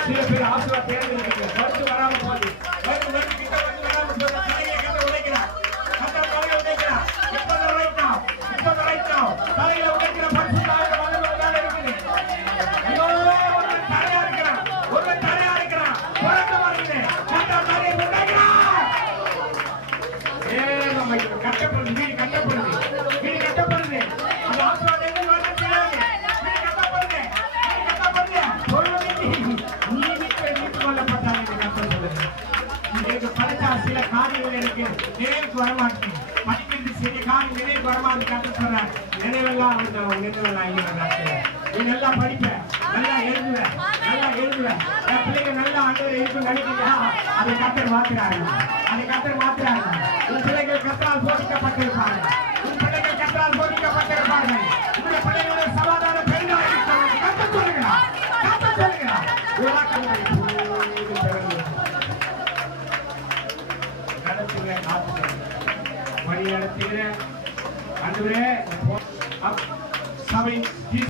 சில பேர் ஆசிரியர் தேர்ந்தெடுக்கிறீங்க கேட்டால் சில காரியங்கள் எனக்கு நினைவுக்கு வரமாட்டேன். படிக்கிறது சில காரியம் நினைவுக்கு வரமாட்டேன் கட்ட சொல்றேன் நினைவெல்லாம் நினைவெல்லாம் நீ நல்லா படிப்பேன் நல்லா எழுதுவேன் நல்லா எழுதுவேன் என் பிள்ளைங்க நல்லா ஆண்டு இருக்கும் நினைக்கிறியா? அதை கத்தர் மாத்துறாங்க அதை கத்தர் மாத்துறாங்க உன் பிள்ளைகள் கத்தால் போதிக்கப்பட்டிருப்பாங்க உன் பிள்ளைகள் கத்தால் போதிக்கப்பட்டிருப்பார்கள். உங்களுடைய பிள்ளைகளுடைய சமாதான பெருநாள் கத்த சொல்லுங்களா கத்த சொல்லுங்களா பணியாளத்தின அன்று சபை